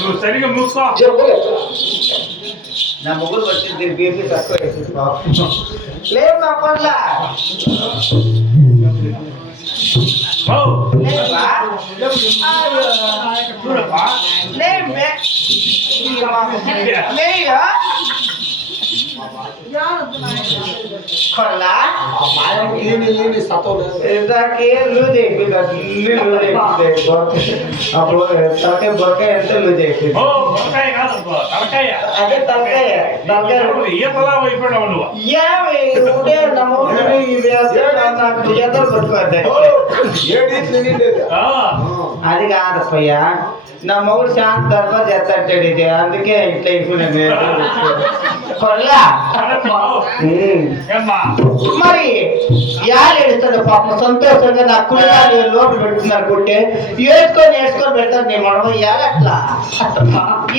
నువ్వు సరిగా మూసుకో. నా మొగుడు వచ్చింది బీపీ తక్కువ లేదు నా పట్ల అదే తలకాయ అది కాదప్పయ్యా నా మొగుడు శాంతి దర్బా చేస్తాడు ఇది అందుకే ఇట్లా అయిపోయినా మరి ఏడుస్తాడు పాపం సంతోషంగా నా కుటుంబాలు లోపల పెడుతున్నారు కొట్టే వేసుకొని పెడతారు నీ మనం అట్లా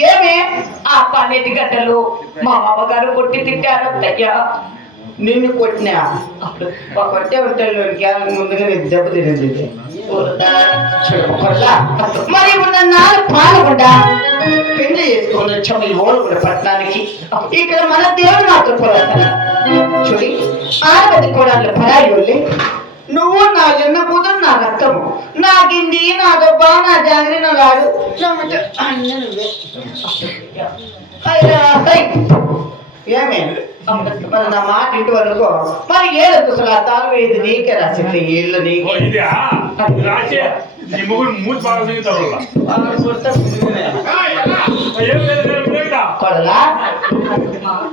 ఏమే ఆ 12 గంటలు మా అమ్మగారు కొట్టి తిట్టారు అయ్యా. నిన్ను కొట్టినా కొట్టే ఉంటాడు ముందుగా దెబ్బ తినేది మరి ఇప్పుడు నన్ను పాలకుండా పెళ్లి చేసుకుని వచ్చాము ఈ ఓలగూడ పట్టణానికి. ఇక్కడ మన దేవుడు మాత్రం పోరాటాలి చూడి ఆడపది కూడా పరాయి వెళ్ళి నువ్వు నా జన్న కూతురు నా రక్తము నా గిండి నా దొబ్బ నా జాగిరి నా లాడు అన్నీ నువ్వే ఏమే మరి నా మాట ఇంటి వరకు మరి ఏదో తాను ఇది నీకే రాసింది ఇల్లు నీకే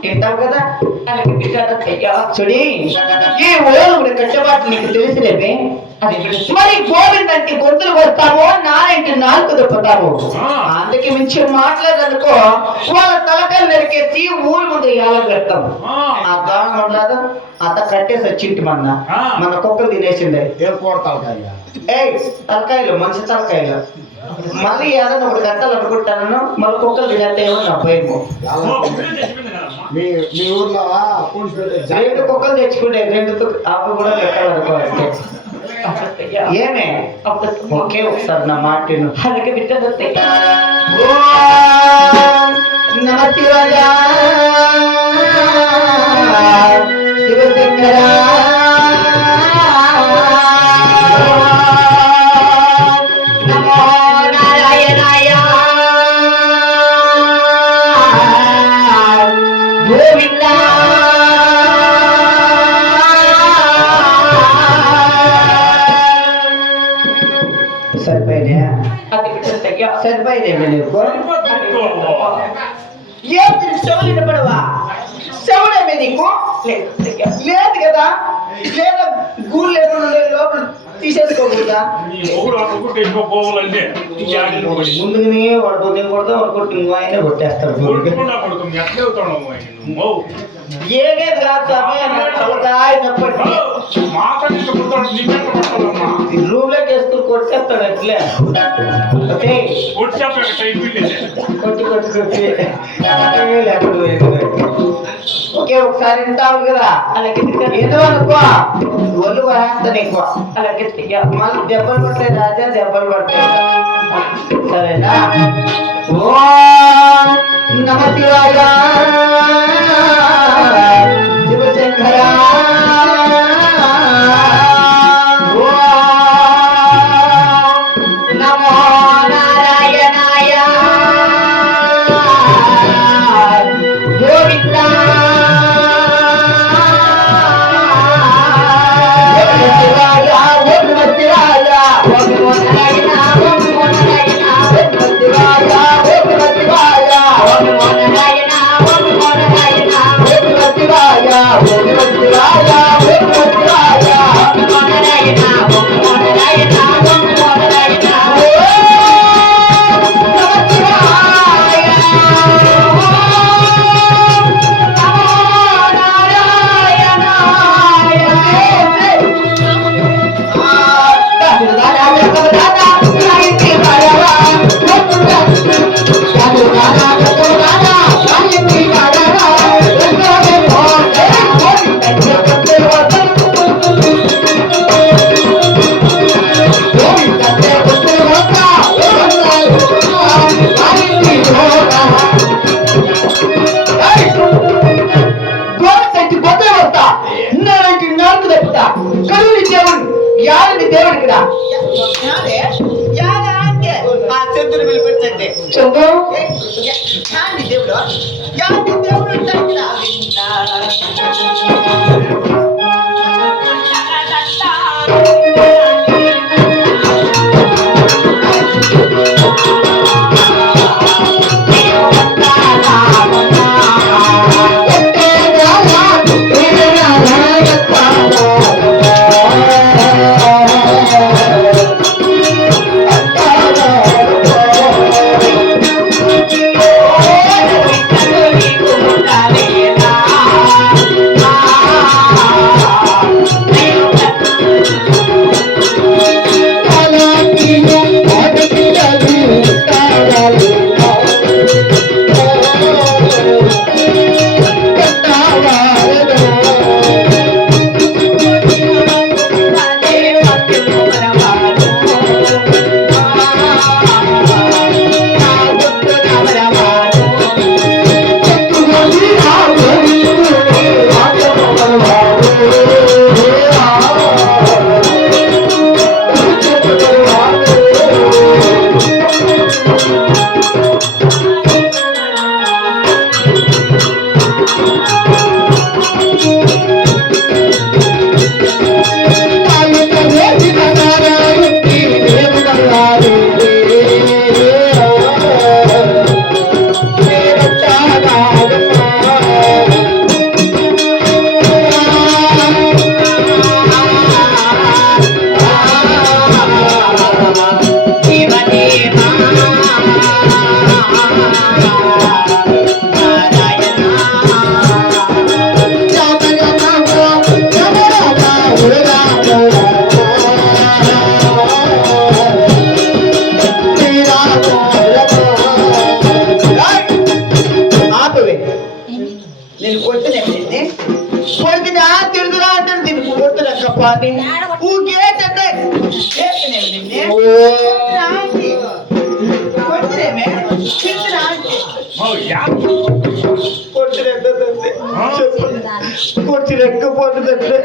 తింటావు కదా చూడి ఈ ఓలుగుడి కట్టబాట్లు నీకు తెలిసిలేవే. మరి గోవింద్ అంటే గొంతులు కొడతామో నాయంటే నాలుగు దొప్పుతాము అందుకే మించి మాట్లాడనుకో వాళ్ళ తలకాయలు నరికేసి ఊరు ముందు ఎలా పెడతాము. ఆ దాని ఉండదు అంత కట్టేసి వచ్చింటి మన కుక్కలు తినేసిండే తలకాయలు మనిషి తలకాయలు మళ్ళీ ఏదైనా ఒకటి గంటలు అనుకుంటాను మళ్ళీ కుక్కలు తినేస్తే ఏమో నా భయము. మీ ఊర్లో 2 కుక్కలు తెచ్చుకుంటే 2 ఆపు కూడా పెట్టాలనుకోవాలి. ఏమే ఒకే ఒకసారి నా మాటను అలాగే విట్టదు నమశివాయ శివశంకర నమో నారాయణాయ గోవింద సరిపోయినా నీకు ఏం చెవులు వినపడవా చెవుడేమే నీకు లేదు కదా లేదా గూళ్ళు ఏమైనా లోపల తీసేసుకోకూడదా ముందుగానే వాడు నేను కొడతా వాడు కొట్టి ఆయన కొట్టేస్తాడు ఏగేది కాదు తలకాయ రూమ్ లోకి వేసుకుని కొట్టేస్తాడు అట్లే కొట్టి కొట్టి కొట్టి ఓకే ఒకసారి వింటావు కదా అలాగే ఏదో అనుకో ఒళ్ళు వరేస్తాను ఎక్కువ అలాగే మళ్ళీ దెబ్బలు పడతాయి రాజా దెబ్బలు పడతాయి సరేనా. ఓం నమ శివాయ శివశంకర నమో నారాయణాయ గోవింద శివాయ చందు యాంది దేవుడు ఉంటాడు నేను కొట్టిన కొట్టినా తిరుగురా అంటాను దీనికి కొట్టురక్క పాటి ఊకేటంటే కొట్టినేమే తిరుగురా అంటే కొట్టిరెక్కపోతుందంటే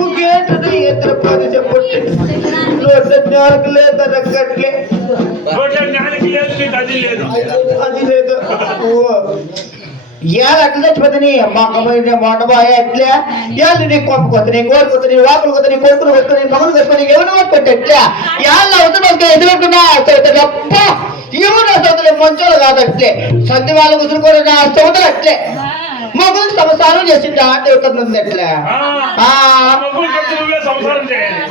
ఊకేటంటే ఇద్దరు పోతే చెప్పండి జ్ఞానికి లేదనక్కట్లే అది లేదు యారు అట్లా చచ్చిపోతుంది మాకమైన మండబాయ ఎట్లా యాళ్ళు నీ కొట్టుకోతుంది కోరుకుతుంది వాకులు కొత్త కొడుకులు కొట్టుకుని మగలు కొట్టుకుని ఎవరు కొట్టుకుంటే ఎట్లా యాళ్ళు అవుతున్నా ఎదురుకున్నా గొప్ప ఎవరు అసలు మంచోళ్ళు కాదట్లే సంధి వాళ్ళు కుదురుకోరు నా చదువుతారు అట్లే మగులు సంసారం చేసింది ఆడవుతుంది అట్లా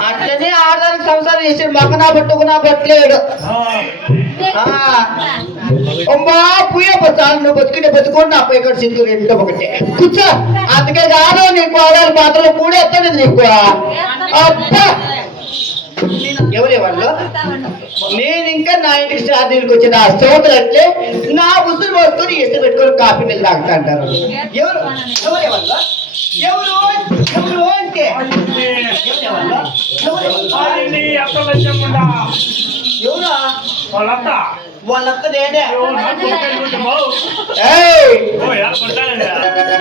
అట్లనే ఆడదానికి సంసారం చేసి మగనా పట్టుకున్నా పట్టలేడు అమ్మా పూయప్ప చాలు నువ్వు బతుకుంటే బతుకోండి నా పై ఇక్కడ సింగు రెండు ఒకటే కూర్చో అందుకే కాదు నీకు ఆడాలి మాత్రం కూడా ఎత్తండి నీకు అబ్బా ఎవరే వాళ్ళు నేను ఇంకా నా ఇంటికి స్టార్టింగ్కి వచ్చిన సోదరు అంటే నా ఉసురు పోసుకొని ఇసురు పెట్టుకొని కాఫీ నీళ్ళు తాగుతా అంటారు ఎవరు ఎవరే వాళ్ళు ఎవరు ఎవరు అంటే ఎవరా వాళ్ళంతా నేనే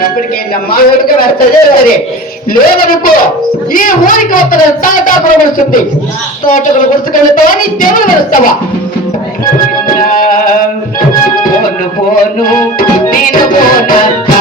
ఇప్పటికేందమ్మా ఎవరికి వస్తుంది సరే లేదనుకో ఈ ఊరికి వస్తుంది తాటాకులు వస్తుంది తోటకులు గుర్తుకెళ్తావా నీ దేవులు వస్తావా పోను పోను నేను పోనంత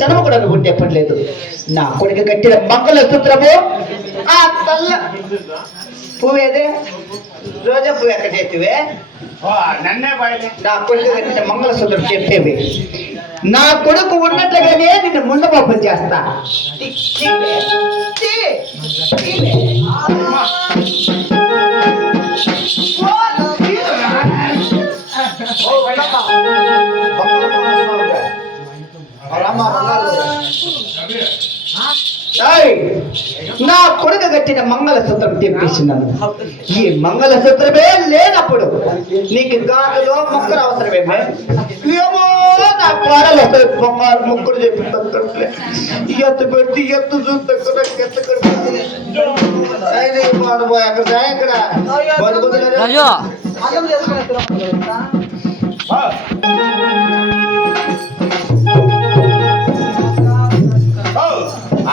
చనువ కూడా నువ్వు చెప్పట్లేదు. నా కొడుకు కట్టిన మంగళసూత్రము ఆ తల్ల పువ్వేదే రోజా పువ్వు ఎక్కడ చెప్పివే? నన్నే బయలు నా కొడుకు కట్టిన మంగళసూత్రం చెప్పేవి. నా కొడుకు ఉన్నట్లుగానే నిన్ను ముండపాపం చేస్తా. నా కొడుకు కట్టిన మంగళసూత్రం తెప్పించినాను. ఈ మంగళసూత్రమే లేనప్పుడు నీకు గాజులో మొక్కలు అవసరమేమే? ఏమో నా కోడలు వస్తుంది బొమ్మారు మొక్కలు చెప్పి ఎత్తు పెట్టి ఎత్తు చూస్తే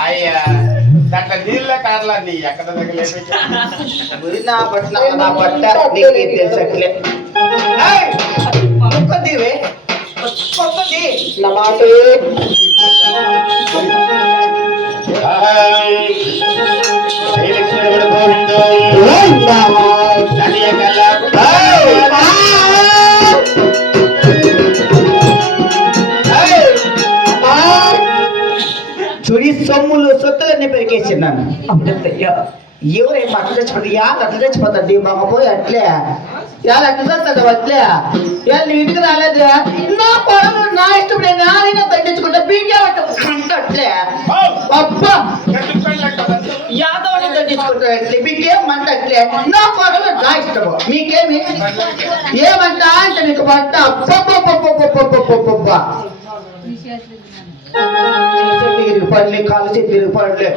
అయ్యా దాంట్లో నీళ్ళ కార్లా నీ ఎక్కడ దగ్గర నా పట్ట నీకే తెలుసట్లే. ముక్కదివే నా మాట చుడి సొమ్ములు సొత్తులన్నీ పెరిగేసిన్నాను. ఎవరేం అట్లా చచ్చిపోతుంది? యాద అట్లా చచ్చిపోతుంది మామ పోయి అట్లే యాద అట్లా చస్తాడు అట్లే. నువ్వు ఇంటికి రాలేదు నా పొడవు నా ఇష్టం నేను తగ్గించుకుంటా పీకే అట్లే అబ్బా యాదవని తగ్గించుకుంటా అట్లే మీకేమంట అట్లే. నా పొడవు నా ఇష్టము మీకేమి ఏమంట అంటే నీకు పంట అబ్బా తిరిగి పడలే కాలు తిరిగి పడలే